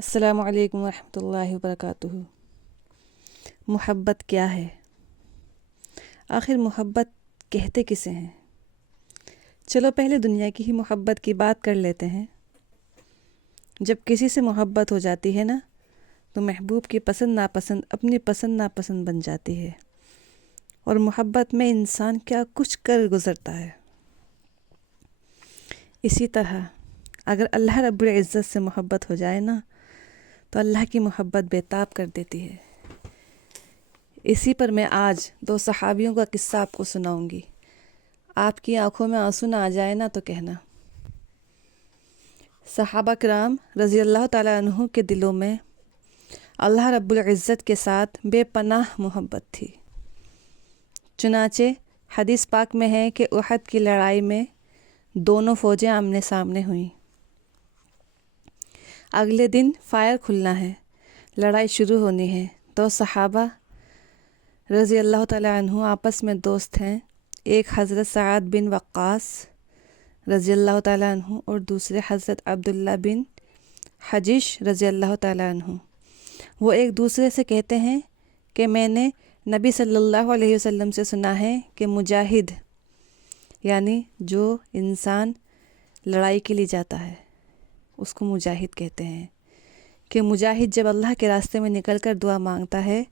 السلام علیکم ورحمۃ اللہ وبرکاتہ۔ محبت کیا ہے؟ آخر محبت کہتے کسے ہیں؟ چلو پہلے دنیا کی ہی محبت کی بات کر لیتے ہیں۔ جب کسی سے محبت ہو جاتی ہے نا تو محبوب کی پسند ناپسند اپنی پسند ناپسند بن جاتی ہے، اور محبت میں انسان کیا کچھ کر گزرتا ہے۔ اسی طرح اگر اللہ رب العزت سے محبت ہو جائے نا تو اللہ کی محبت بے تاب کر دیتی ہے۔ اسی پر میں آج دو صحابیوں کا قصہ آپ کو سناؤں گی۔ آپ کی آنکھوں میں آنسو نہ آ جائے نا تو کہنا۔ صحابہ کرام رضی اللہ تعالیٰ عنہ کے دلوں میں اللہ رب العزت کے ساتھ بے پناہ محبت تھی۔ چنانچہ حدیث پاک میں ہے کہ احد کی لڑائی میں دونوں فوجیں آمنے سامنے ہوئیں۔ اگلے دن فائر کھلنا ہے، لڑائی شروع ہونی ہے، تو صحابہ رضی اللہ تعالیٰ عنہ آپس میں دوست ہیں، ایک حضرت سعد بن وقاص رضی اللہ تعالیٰ عنہ اور دوسرے حضرت عبداللہ بن حجش رضی اللہ تعالیٰ عنہ۔ وہ ایک دوسرے سے کہتے ہیں کہ میں نے نبی صلی اللہ علیہ وسلم سے سنا ہے کہ مجاہد یعنی جو انسان لڑائی کے لیے جاتا ہے اس کو مجاہد کہتے ہیں، کہ مجاہد جب اللہ کے راستے میں نکل کر دعا مانگتا ہے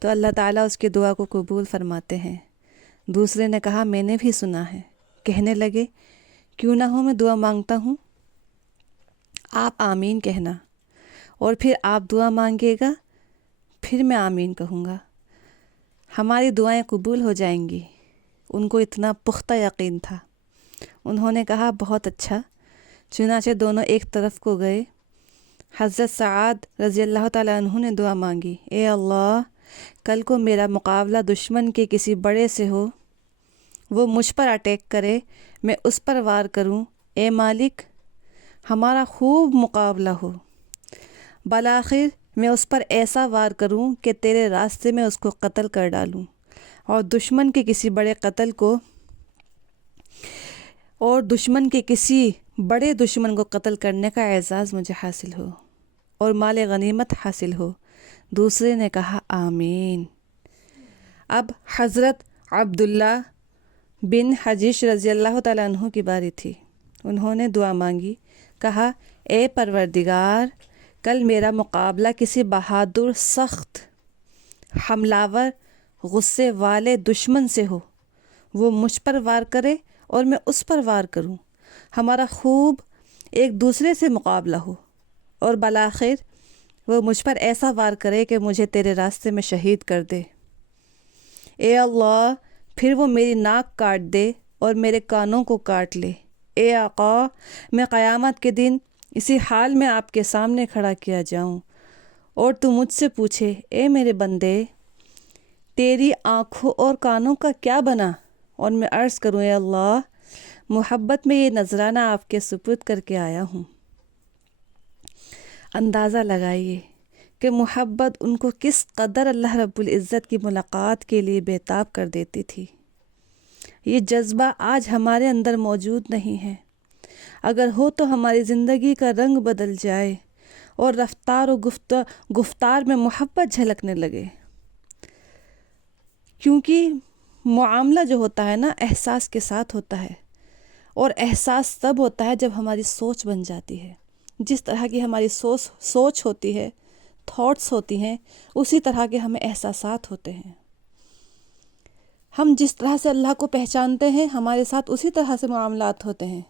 تو اللہ تعالیٰ اس کی دعا کو قبول فرماتے ہیں۔ دوسرے نے کہا میں نے بھی سنا ہے۔ کہنے لگے کیوں نہ ہو میں دعا مانگتا ہوں، آپ آمین کہنا، اور پھر آپ دعا مانگے گا پھر میں آمین کہوں گا، ہماری دعائیں قبول ہو جائیں گی۔ ان کو اتنا پختہ یقین تھا۔ انہوں نے کہا بہت اچھا۔ چنانچہ دونوں ایک طرف کو گئے۔ حضرت سعد رضی اللہ تعالیٰ عنہ نے دعا مانگی، اے اللہ کل کو میرا مقابلہ دشمن کے کسی بڑے سے ہو، وہ مجھ پر اٹیک کرے، میں اس پر وار کروں، اے مالک ہمارا خوب مقابلہ ہو، بالآخر میں اس پر ایسا وار کروں کہ تیرے راستے میں اس کو قتل کر ڈالوں، اور دشمن کے کسی بڑے دشمن کو قتل کرنے کا اعزاز مجھے حاصل ہو اور مال غنیمت حاصل ہو۔ دوسرے نے کہا آمین۔ اب حضرت عبداللہ بن حجش رضی اللہ تعالیٰ عنہ کی باری تھی۔ انہوں نے دعا مانگی، کہا اے پروردگار کل میرا مقابلہ کسی بہادر، سخت، حملہ غصے والے دشمن سے ہو، وہ مجھ پر وار کرے اور میں اس پر وار کروں، ہمارا خوب ایک دوسرے سے مقابلہ ہو، اور بالآخر وہ مجھ پر ایسا وار کرے کہ مجھے تیرے راستے میں شہید کر دے۔ اے اللہ پھر وہ میری ناک کاٹ دے اور میرے کانوں کو کاٹ لے۔ اے آقا میں قیامت کے دن اسی حال میں آپ کے سامنے کھڑا کیا جاؤں اور تو مجھ سے پوچھے اے میرے بندے تیری آنکھوں اور کانوں کا کیا بنا، اور میں عرض کروں اے اللہ محبت میں یہ نذرانہ آپ کے سپرد کر کے آیا ہوں۔ اندازہ لگائیے کہ محبت ان کو کس قدر اللہ رب العزت کی ملاقات کے لیے بے تاب کر دیتی تھی۔ یہ جذبہ آج ہمارے اندر موجود نہیں ہے۔ اگر ہو تو ہماری زندگی کا رنگ بدل جائے اور رفتار و گفتار میں محبت جھلکنے لگے، کیونکہ معاملہ جو ہوتا ہے نا احساس کے ساتھ ہوتا ہے، اور احساس تب ہوتا ہے جب ہماری سوچ بن جاتی ہے۔ جس طرح کی ہماری سوچ ہوتی ہے، تھاٹس ہوتی ہیں، اسی طرح کے ہمیں احساسات ہوتے ہیں۔ ہم جس طرح سے اللہ کو پہچانتے ہیں ہمارے ساتھ اسی طرح سے معاملات ہوتے ہیں۔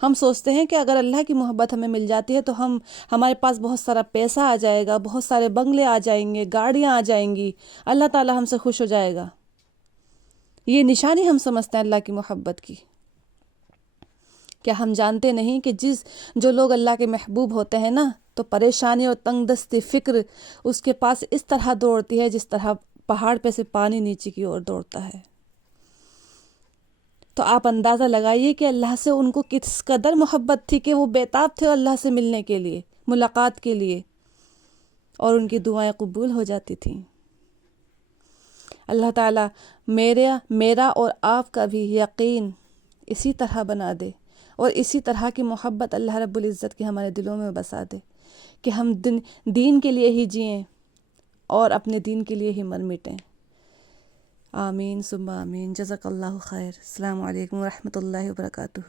ہم سوچتے ہیں کہ اگر اللہ کی محبت ہمیں مل جاتی ہے تو ہمارے پاس بہت سارا پیسہ آ جائے گا، بہت سارے بنگلے آ جائیں گے، گاڑیاں آ جائیں گی، اللہ تعالیٰ ہم سے خوش ہو جائے گا۔ یہ نشانی ہم سمجھتے ہیں اللہ کی محبت کی۔ کیا ہم جانتے نہیں کہ جو لوگ اللہ کے محبوب ہوتے ہیں نا تو پریشانی اور تنگ دستی فکر اس کے پاس اس طرح دوڑتی ہے جس طرح پہاڑ پہ سے پانی نیچے کی اور دوڑتا ہے۔ تو آپ اندازہ لگائیے کہ اللہ سے ان کو کس قدر محبت تھی کہ وہ بے تاب تھے اللہ سے ملنے کے لیے، ملاقات کے لیے، اور ان کی دعائیں قبول ہو جاتی تھیں۔ اللہ تعالیٰ میرا اور آپ کا بھی یقین اسی طرح بنا دے، اور اسی طرح کی محبت اللہ رب العزت کی ہمارے دلوں میں بسا دے کہ ہم دین کے لیے ہی جئیں اور اپنے دین کے لیے ہی مر مٹیں۔ آمین ثم آمین۔ جزاک اللہ خیر۔ السلام علیکم ورحمۃ اللہ وبرکاتہ۔